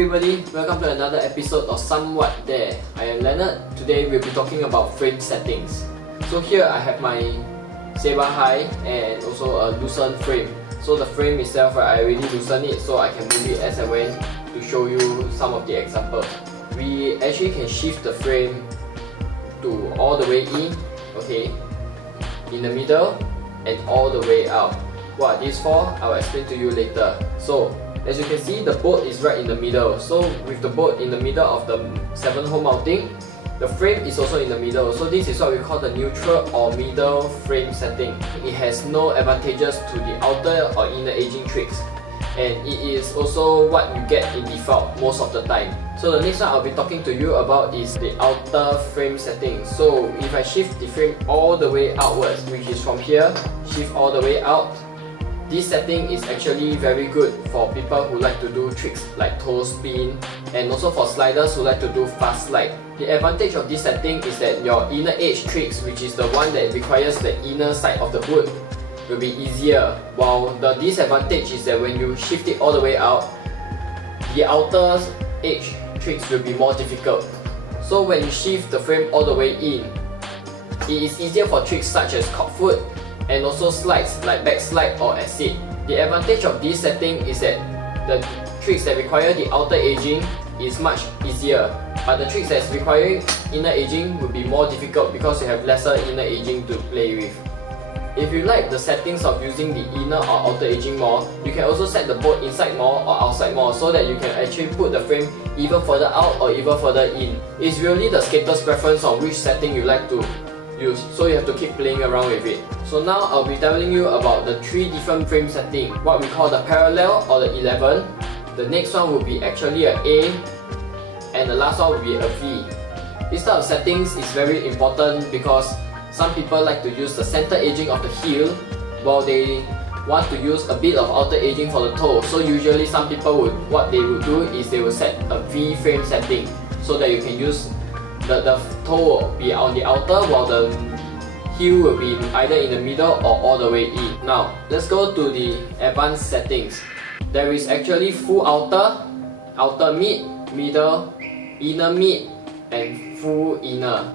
everybody, welcome to another episode of Somewhat There. I am Leonard. Today we'll be talking about frame settings. So here I have my saber high and also a loosened frame. So the frame itself, I already loosened it so I can move it as I went to show you some of the examples. We actually can shift the frame to all the way in, okay, in the middle and all the way out. What this for, I'll explain to you later. So as you can see, the boat is right in the middle. So with the boat in the middle of the 7-hole mounting, the frame is also in the middle. So this is what we call the neutral or middle frame setting. It has no advantages to the outer or inner edging tricks, and it is also what you get in default most of the time. So the next one I'll be talking to you about is the outer frame setting. So if I shift the frame all the way outwards, which is from here, shift all the way out, this setting is actually very good for people who like to do tricks like toe spin, and also for sliders who like to do fast slide. The advantage of this setting is that your inner edge tricks, which is the one that requires the inner side of the boot, will be easier, while the disadvantage is that when you shift it all the way out, the outer edge tricks will be more difficult. So when you shift the frame all the way in, it is easier for tricks such as cock foot and also slides like backslide or exit. The advantage of this setting is that the tricks that require the outer edging is much easier, but the tricks that require inner edging will be more difficult because you have lesser inner edging to play with. If you like the settings of using the inner or outer edging more, you can also set the boat inside more or outside more so that you can actually put the frame even further out or even further in. It's really the skater's preference on which setting you like to use, so you have to keep playing around with it. So now I'll be telling you about the 3 different frame settings, what we call the parallel or the 11. The next one will be actually an A, and the last one will be a V. This type of settings is very important because some people like to use the center edging of the heel while they want to use a bit of outer edging for the toe. So usually some people what they would do is they will set a V frame setting so that you can use the toe will be on the outer while the heel will be either in the middle or all the way in. Now let's go to the advanced settings. There is actually full outer, outer mid, middle, inner mid, and full inner.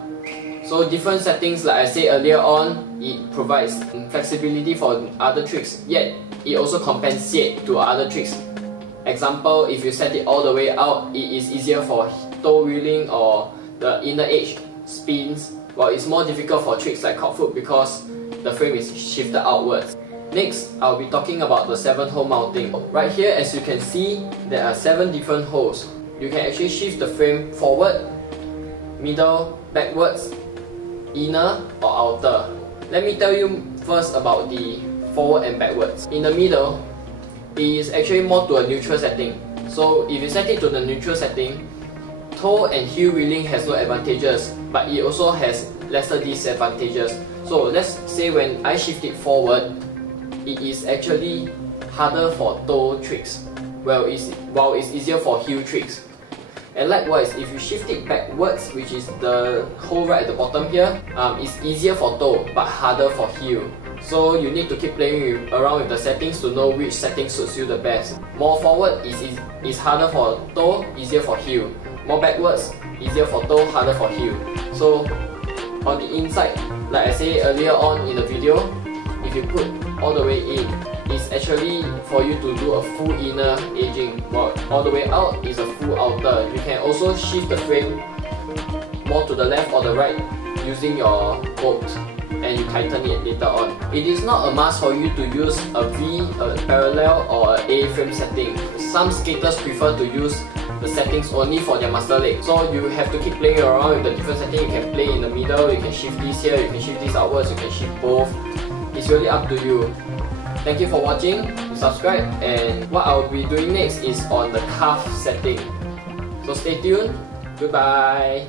So different settings, like I said earlier on, it provides flexibility for other tricks, yet it also compensates to other tricks. Example, if you set it all the way out, it is easier for toe wheeling or the inner edge spins, while it's more difficult for tricks like cock foot because the frame is shifted outwards. Next, I'll be talking about the 7-hole mounting. Right here, as you can see, there are 7 different holes. You can actually shift the frame forward, middle, backwards, inner or outer. Let me tell you first about the forward and backwards. In the middle, it is actually more to a neutral setting. So if you set it to the neutral setting, toe and heel wheeling has no advantages, but it also has lesser disadvantages. So let's say when I shift it forward, it is actually harder for toe tricks, while it's easier for heel tricks. And likewise, if you shift it backwards, which is the hole right at the bottom here, it's easier for toe but harder for heel. So you need to keep playing around with the settings to know which setting suits you the best. More forward is harder for toe, easier for heel. More backwards, easier for toe, harder for heel. So on the inside, like I said earlier on in the video, if you put all the way in, it's actually for you to do a full inner edging, while all the way out is a full outer. You can also shift the frame more to the left or the right using your bolt, and you tighten it later on. It is not a must for you to use a V, a parallel or an A frame setting. Some skaters prefer to use the settings only for their master leg. So you have to keep playing around with the different settings. You can play in the middle, you can shift this here, you can shift this outwards, you can shift both. It's really up to you. Thank you for watching, subscribe, and what I'll be doing next is on the calf setting. So stay tuned, goodbye!